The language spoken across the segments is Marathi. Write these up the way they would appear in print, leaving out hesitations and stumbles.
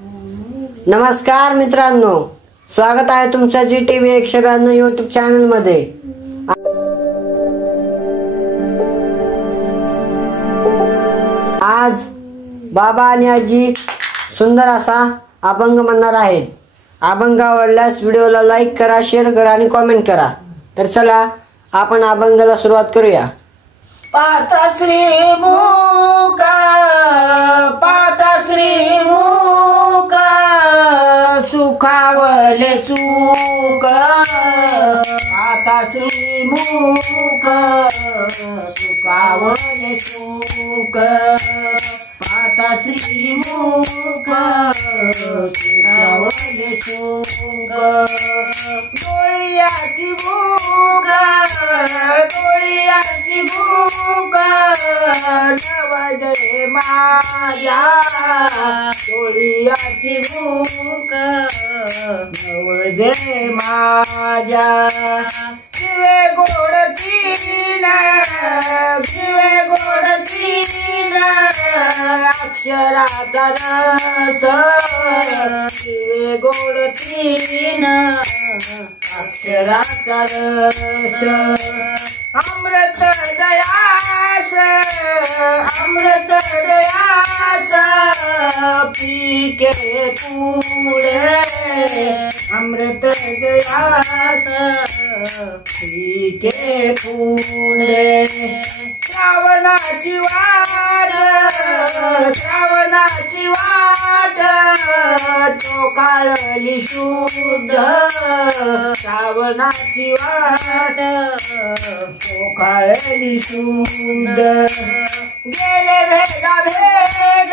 नमस्कार मित्रांनो, स्वागत आहे तुमचं GTV 192 YouTube चॅनल मध्ये। आज बाबा आणि आजी सुंदर असा अभंग म्हणणार आहेत। अभंग आवडल्यास व्हिडिओला लाईक करा, शेअर करा आणि कमेंट करा। तर चला आपण अभंगाला सुरुवात करूया। पाता श्री मुका सुखावले सुख, पाता श्री मुख सुखावले सुख, पाता श्री मुख सुखावले सुख, डोळ्याची भूक नवजय माया, डोळ्याची भूक नवजय माझ्या, शिवे गोड तीन अक्षराचा रस, शिवे गोड तीन अक्षराचा रस, अमृत दयास पीके पुढे, अमृत दयास पीके पुढे, श्रावणाची वाट तो काळली शुद्ध, श्रावणाची वाट तो काळली शुद्ध, गेले भेदा भेद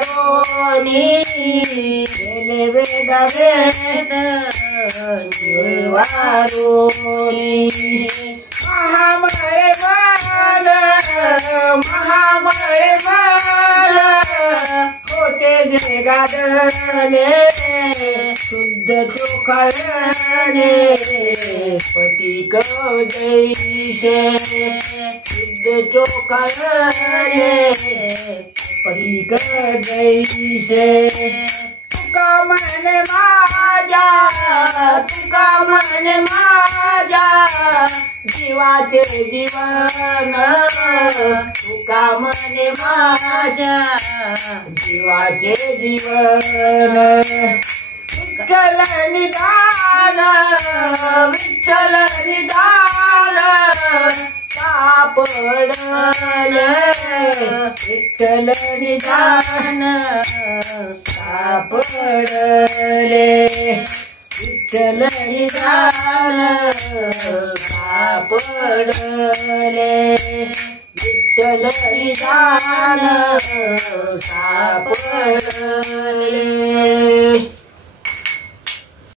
जीवारोनी, गेले भेदा भेद जीवारोनी, महामय मान होते जे गादले, शुद्ध चोखाळणे पतिक जैसे, शुद्ध चोखाळणे पतिक जैसे, तुका मन माझ्या जीवाचे जीवन, तुका मन माझ्या जीवाचे जीवन, विठ्ठल निदान सापडले, विठ्ठल निदान सापडले, विठ्ठल निदान सापडले, विठ्ठल निदान सापडले।